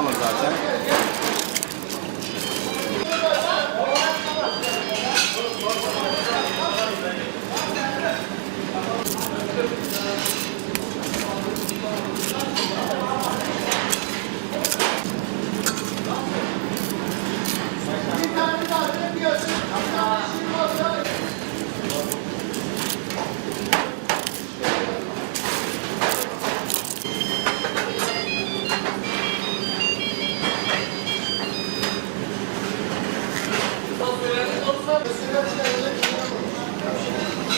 soğanlı zaten. Thank you.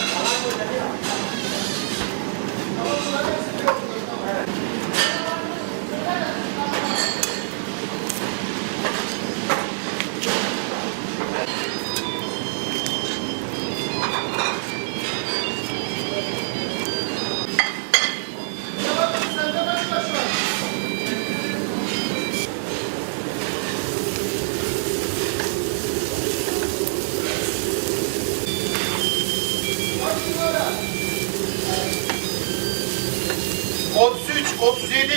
Otuz üç, otuz yedi,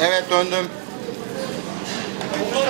Evet döndüm. Tuz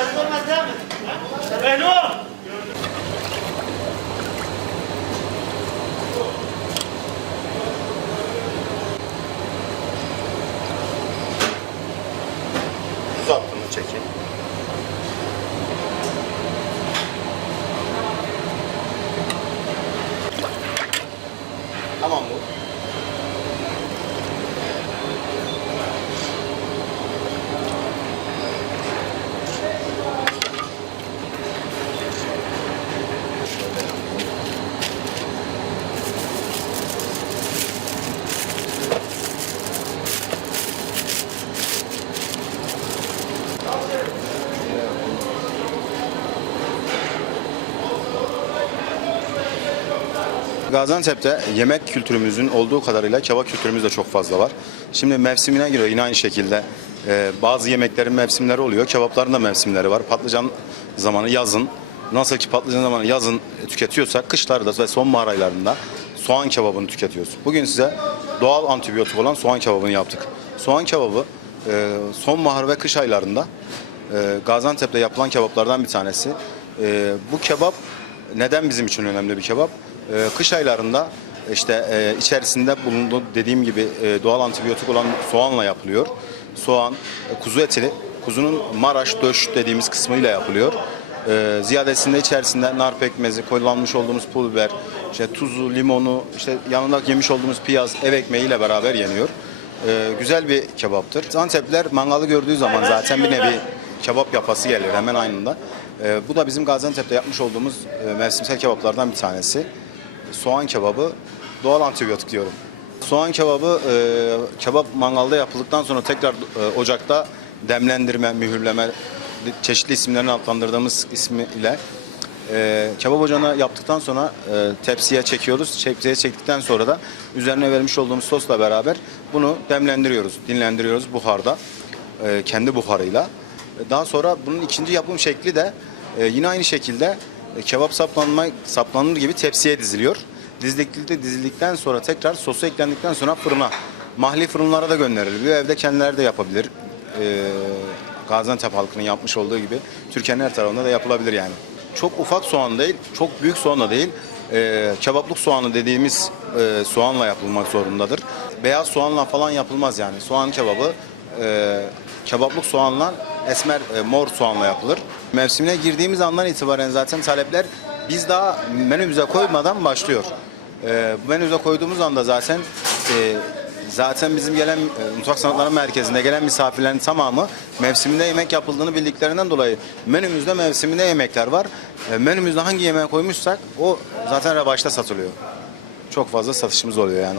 Gaziantep'te yemek kültürümüzün olduğu kadarıyla kebap kültürümüz de çok fazla var. Şimdi mevsimine göre yine aynı şekilde e, bazı yemeklerin mevsimleri oluyor. Kebapların da mevsimleri var. Patlıcan zamanı yazın. Nasıl ki patlıcan zamanı yazın tüketiyorsak kışlarda ve sonbahar aylarında soğan kebabını tüketiyoruz. Bugün size doğal antibiyotik olan soğan kebabını yaptık. Soğan kebabı e, sonbahar ve kış aylarında e, Gaziantep'te yapılan kebaplardan bir tanesi. E, bu kebap neden bizim için önemli bir kebap? Ee, kış aylarında işte e, içerisinde bulunduğu dediğim gibi e, doğal antibiyotik olan soğanla yapılıyor. Soğan, e, kuzu eti, kuzunun Maraş döş dediğimiz kısmıyla yapılıyor. Ziyadesinde içerisinde nar pekmezi, kullanmış olduğumuz pul biber, işte tuzu, limonu, işte yanında yemiş olduğumuz piyaz, ev ekmeğiyle beraber yeniyor. Güzel bir kebaptır. Antepliler mangalı gördüğü zaman zaten bir nevi kebap yapası geliyor hemen aynında. Bu da bizim Gaziantep'te yapmış olduğumuz mevsimsel kebaplardan bir tanesi. Soğan kebabı doğal antibiyotik diyorum. Soğan kebabı e, kebap mangalda yapıldıktan sonra tekrar e, ocakta demlendirme, mühürleme çeşitli isimlerini adlandırdığımız ismiyle e, kebap ocağına yaptıktan sonra e, tepsiye çekiyoruz. Tepsiye çektikten sonra da üzerine vermiş olduğumuz sosla beraber bunu demlendiriyoruz, dinlendiriyoruz buharda e, kendi buharıyla. Daha sonra bunun ikinci yapım şekli de e, yine aynı şekilde kebap saplanma saplanır gibi tepsiye diziliyor. Dizildikte dizildikten sonra tekrar sosu eklendikten sonra fırına mahalli fırınlara da gönderiliyor. Evde kendileri de yapabilir. E, Gaziantep halkının yapmış olduğu gibi Türkiye'nin her tarafında da yapılabilir yani. Çok ufak soğan değil, çok büyük soğan da değil. E, kebaplık soğanı dediğimiz e, soğanla yapılmak zorundadır. Beyaz soğanla falan yapılmaz yani. Soğan kebabı e, kebaplık soğanla esmer e, mor soğanla yapılır. Mevsimine girdiğimiz andan itibaren zaten talepler biz daha menümüze koymadan başlıyor. E, menümüze koyduğumuz anda zaten e, zaten bizim gelen e, mutfak sanatları merkezinde gelen misafirlerin tamamı mevsiminde yemek yapıldığını bildiklerinden dolayı menümüzde mevsiminde yemekler var. E, menümüzde hangi yemeği koymuşsak o zaten revaçta satılıyor. Çok fazla satışımız oluyor yani.